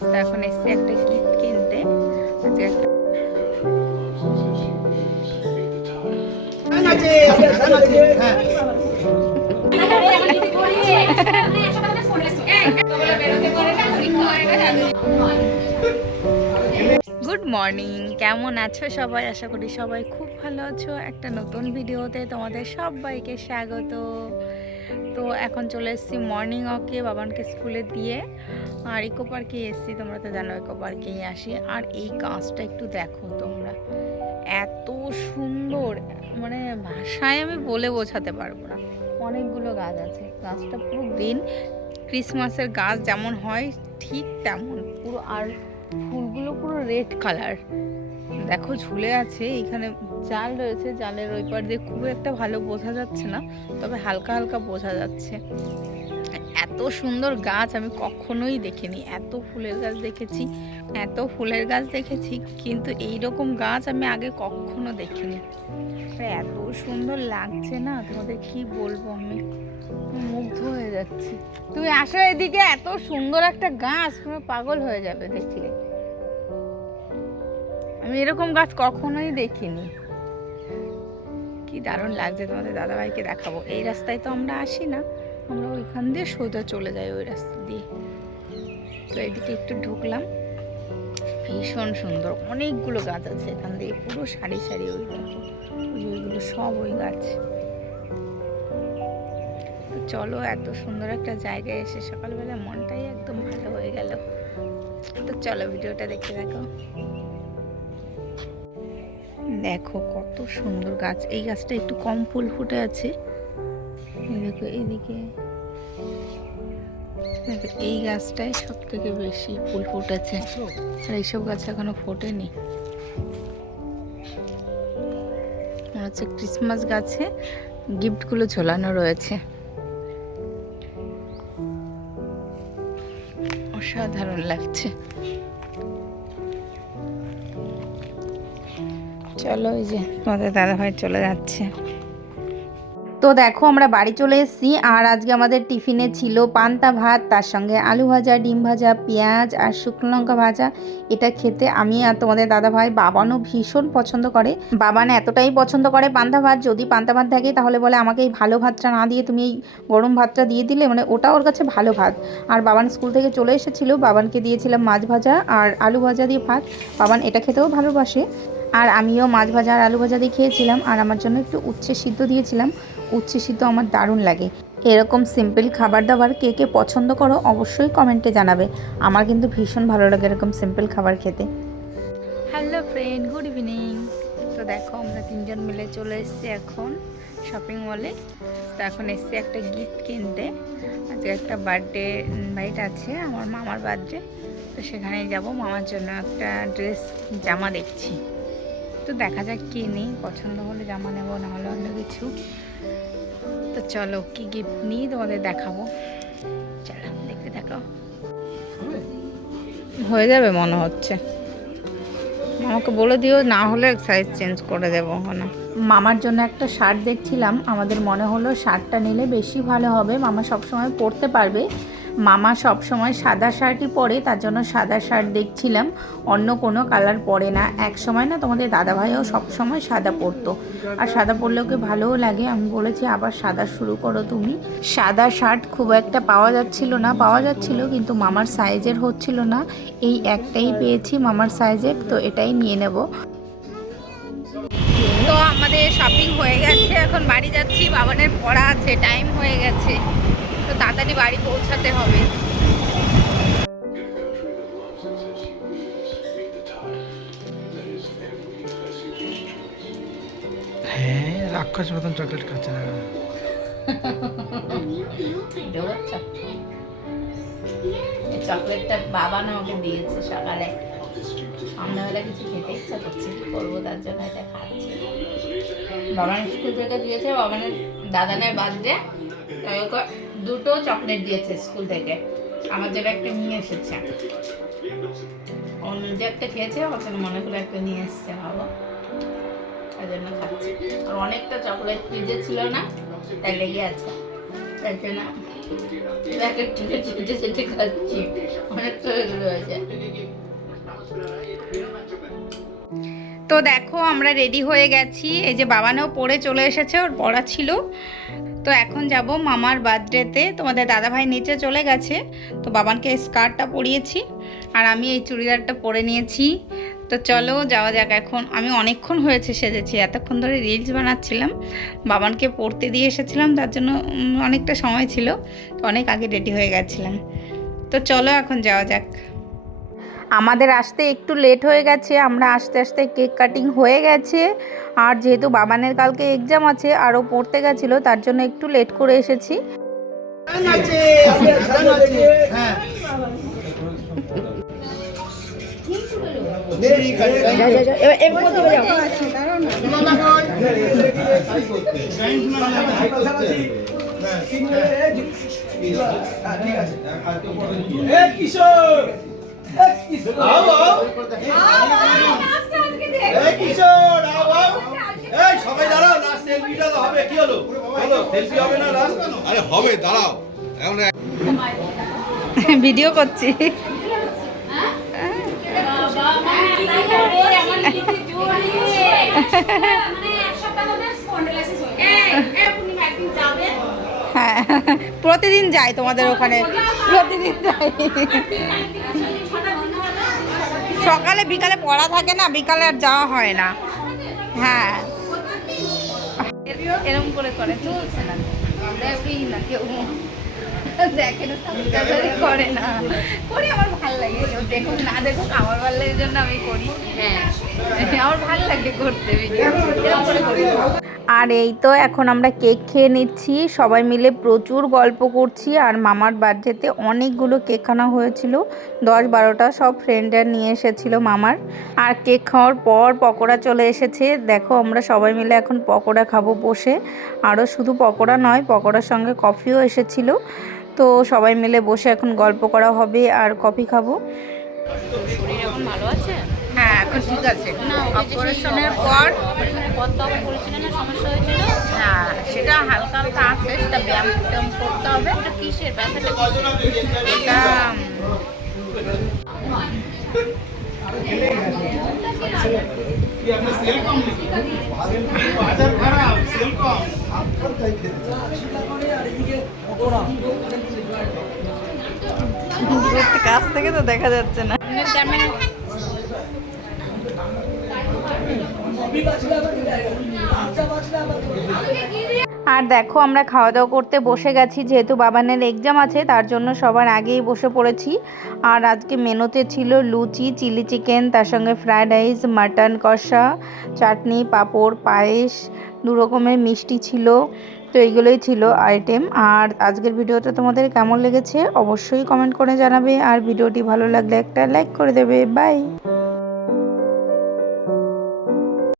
তো এখন এসছি একটা গিফট কিনতে। আজকে একটা গুড মর্নিং, কেমন আছো সবাই? আশা করি সবাই খুব ভালো আছো। একটা নতুন ভিডিওতে তোমাদের সবাইকে স্বাগত। তো এখন চলে এসেছি মর্নিং ওয়াকে, বাবানকে স্কুলে দিয়ে। আর ইকো পার্কে এসেছি, তোমরা তো জানো ইকো পার্কেই আসি। আর এই গাছটা একটু দেখো তোমরা, এত সুন্দর, মানে ভাষায় আমি বলে বোঝাতে পারবো না। অনেকগুলো গাছ আছে, গাছটা পুরো গ্রিন, ক্রিসমাসের গাছ যেমন হয় ঠিক তেমন পুরো। আর ফুলগুলো পুরো রেড কালার, দেখো ঝুলে আছে। এখানে জাল রয়েছে, জালের ওই পার দিয়ে খুব একটা ভালো বোঝা যাচ্ছে না, তবে হালকা হালকা বোঝা যাচ্ছে। এত সুন্দর গাছ আমি কখনোই দেখিনি। এত ফুলের গাছ দেখেছি, এত ফুলের গাছ দেখেছি, কিন্তু এই রকম গাছ আমি আগে কখনো দেখিনি। এত সুন্দর লাগছে না, তোমাদের কি বলবো, আমি মুগ্ধ হয়ে যাচ্ছি। তুমি আসো এদিকে, এত সুন্দর একটা গাছ, তুমি পাগল হয়ে যাবে দেখলে। আমি এরকম গাছ কখনোই দেখিনি। কি দারুণ লাগছে, তোমাদের দাদাভাইকে দেখাবো। এই রাস্তায় তো আমরা আসি না, আমরা ওইখান দিয়ে সোজা চলে যাই ওই রাস্তা দিয়ে। তো এদিকে একটু ঢুকলাম, ভীষণ সুন্দর, অনেকগুলো গাছ আছে এখান দিয়ে পুরো সারি সারি। ওই দেখো, ওইগুলো সব ওই গাছ। তো চলো, এত সুন্দর একটা জায়গায় এসে সকালবেলা মনটাই একদম ভালো হয়ে গেল। তো চলো ভিডিওটা দেখতে থাকো। দেখো কত সুন্দর গাছ। এই গাছটা একটু কম ফুল ফুটে আছে, দেখো এদিকে। দেখো এই গাছটায় সব থেকে বেশি ফুল ফুটেছে, আর এইসব গাছ এখনো ফোটেনি। মনে হচ্ছে ক্রিসমাস গাছে গিফটগুলো ঝোলানো রয়েছে। অসাধারণ লাগছে। চলো, এই যে তোমাদের দাদাভাই চলে যাচ্ছে। তো দেখো আমরা বাড়ি চলে এসেছি। আর আজকে আমাদের টিফিনে ছিল পান্তা ভাত, তার সঙ্গে আলু ভাজা, ডিম ভাজা, পেঁয়াজ আর শুকনো লঙ্কা ভাজা। এটা খেতে আমি আর তোমাদের দাদাভাই, বাবানও ভীষণ পছন্দ করে। বাবান এতটাই পছন্দ করে পান্তা ভাত, যদি পান্তা ভাত থাকে তাহলে বলে আমাকে এই ভালো ভাতটা না দিয়ে তুমি এই গরম ভাতটা দিয়ে দিলে, মানে ওটা ওর কাছে ভালো ভাত। আর বাবান স্কুল থেকে চলে এসেছিলো, বাবানকে দিয়েছিলাম মাছ ভাজা আর আলু ভাজা দিয়ে ভাত। বাবান এটা খেতেও ভালোবাসে। আর আমিও মাছ ভাজা আর আলু ভাজা দিয়ে খেয়েছিলাম। আর আমার জন্য একটু উচ্ছে সিদ্ধ দিয়েছিলাম। উচ্ছে সিদ্ধ আমার দারুণ লাগে। এরকম সিম্পল খাবার দাবার কে কে পছন্দ করো অবশ্যই কমেন্টে জানাবে। আমার কিন্তু ভীষণ ভালো লাগে এরকম সিম্পল খাবার খেতে। Hello friend, good evening. তো দেখো আমরা তিনজন মিলে চলে এসেছি এখন শপিং মলে। তো এখন এসেছি একটা গিফট কিনতে। আজকে একটা বার্থডে ইনভাইট আছে, আমার মামার বার্থডে। তো সেখানেই যাব, মামার জন্য একটা ড্রেস জামা দেখছি। তো দেখা যাক কি নিই, পছন্দ হলে জামা নেবো, না হলে অন্য কিছু। তো চলো কি গিফট নিই তোমাদের দেখাবো, চলো দেখতে থাকো। হয়ে যাবে মনে হচ্ছে, আমাকে বলে দিও, না হলে সাইজ চেঞ্জ করে দেবো। না, মামার জন্য একটা শার্ট দেখছিলাম, আমাদের মনে হলো শার্টটা নিলে বেশি ভালো হবে, মামা সবসময় পরতে পারবে। মামা সবসময় সাদা শার্টই পরে, তার জন্য সাদা শার্ট দেখছিলাম, অন্য কোনো কালার পরে না। এক সময় না তোমাদের দাদাভাইও সবসময় সাদা পরতো, আর সাদা পরলেও কি ভালোও লাগে। আমি বলেছি আবার সাদা শুরু করো তুমি। সাদা শার্ট খুব একটা পাওয়া যাচ্ছিল না, পাওয়া যাচ্ছিল কিন্তু মামার সাইজের হচ্ছিল না। এই একটাই পেয়েছি মামার সাইজের, তো এটাই নিয়ে নেব। তো আমাদের শপিং হয়ে গেছে, এখন বাড়ি যাচ্ছি। বাবানের পড়া আছে, টাইম হয়ে গেছে, তো তাড়াতাড়ি বাড়ি পৌঁছাতে হবে। হ্যাঁ, রাক্ষস মতন চকলেট খাচ্ছে না। এই চকলেটটা বাবা না আমাকে দিয়েছে সকালে, সন্ধ্যাবেলা কিছু খেতে ইচ্ছা করছে, কি করবো, তার জন্য এটা খাচ্ছি। বাবান স্কুল থেকে দিয়েছে, বাবানের দাদানের বার্থডে, দুটো চকলেট দিয়েছে স্কুল থেকে, আমার জন্য একটা নিয়ে এসেছে। ও নিজে একটা খেয়েছে, আমার জন্য মনে করে একটা নিয়ে এসছে, ভাবো, তার জন্য খাচ্ছি। আর অনেকটা চকলেট ফ্রিজে ছিল না, তাই লেগে আছে, তার জন্য প্যাকেট থেকে চেটে চেটে খাচ্ছি, অনেকটা রয়েছে। তো দেখো আমরা রেডি হয়ে গেছি, এই যে বাবানও পড়ে চলে এসেছে, ওর পড়া ছিল। তো এখন যাব মামার বার্থডেতে। তোমাদের দাদাভাই নিচে চলে গেছে, তো বাবানকে স্কার্টটা পরিয়েছি আর আমি এই চুড়িদারটা পরে নিয়েছি। তো চলো যাওয়া যাক। এখন আমি অনেকক্ষণ হয়েছে সেজেছি, এতক্ষণ ধরে রিলস বানাচ্ছিলাম, বাবানকে পড়তে দিয়ে এসেছিলাম, তার জন্য অনেকটা সময় ছিল, অনেক আগে রেডি হয়ে গেছিলাম। তো চলো এখন যাওয়া যাক। আমাদের আসতে একটু লেট হয়ে গেছে, আমরা আস্তে আস্তে কেক কাটিং হয়ে গেছে। আর যেহেতু বাবানের কালকে এক্সাম আছে আরও পড়তে গেছিলো, তার জন্য একটু লেট করে এসেছি। সবাই দাঁড়াও, লাস্ট সেলফিটা তো হবে। কি হলো? হলো সেলফি হবে না লাস্ট? আরে হবে, দাঁড়াও এখন। ভিডিও করছি। হ্যাঁ, প্রতিদিন যাই তোমাদের ওখানে, প্রতিদিন যাই। সকালে বিকালে পড়া থাকে না, বিকালে আর যাওয়া হয় না। হ্যাঁ, এরকম করে চলছে না, দেখেই না কেউ, দেখে না, সাবস্ক্রাইবারই করে না। করি, আমার ভালো লাগে, কেউ দেখুক না দেখুক, আমার ভালো লাগে জন্য আমি করি। হ্যাঁ, আমার ভালো লাগে করতে ভিডিও, এরকম করে করি। আর এই তো এখন আমরা কেক খেয়ে নিচ্ছি, সবাই মিলে প্রচুর গল্প করছি। আর মামার বার্থডেতে অনেকগুলো কেক আনা হয়েছিল, 10-12টা, সব ফ্রেন্ডরা নিয়ে এসেছিল মামার। আর কেক খাওয়ার পর পকোড়া চলে এসেছে, দেখো আমরা সবাই মিলে এখন পকোড়া খাবো বসে। আরও শুধু পকোড়া নয়, পকোড়ার সঙ্গে কফিও এসেছিল। তো সবাই মিলে বসে এখন গল্প করা হবে আর কফি খাবো। শরীর এখন ভালো আছে? হ্যাঁ, এখন ঠিক আছে। না, অপারেশনের পর কত করেছিলেন না, সমস্যা হয়েছিল? হ্যাঁ, সেটা হালকা হালকা আছে, সেটা ব্যায়াম করতে হবে। ওটা কিসের ব্যথাটা? এটা কাছ থেকে তো দেখা যাচ্ছে না। আর দেখো আমরা খাওয়া দাওয়া করতে বসে গেছি, যেহেতু বাবানের এক্সাম আছে তার জন্য সবার আগেই বসে পড়েছি। আর আজকে মেনুতে ছিল লুচি, চিলি চিকেন, তার সঙ্গে ফ্রায়েড রাইস, মাটন কষা, চাটনি, পাঁপড়, পায়েস, 2 রকমের মিষ্টি ছিল। তো এইগুলোই ছিল আইটেম। আর আজকের ভিডিওটা তোমাদের কেমন লেগেছে অবশ্যই কমেন্ট করে জানাবে। আর ভিডিওটি ভালো লাগলে একটা লাইক করে দেবে। বাই।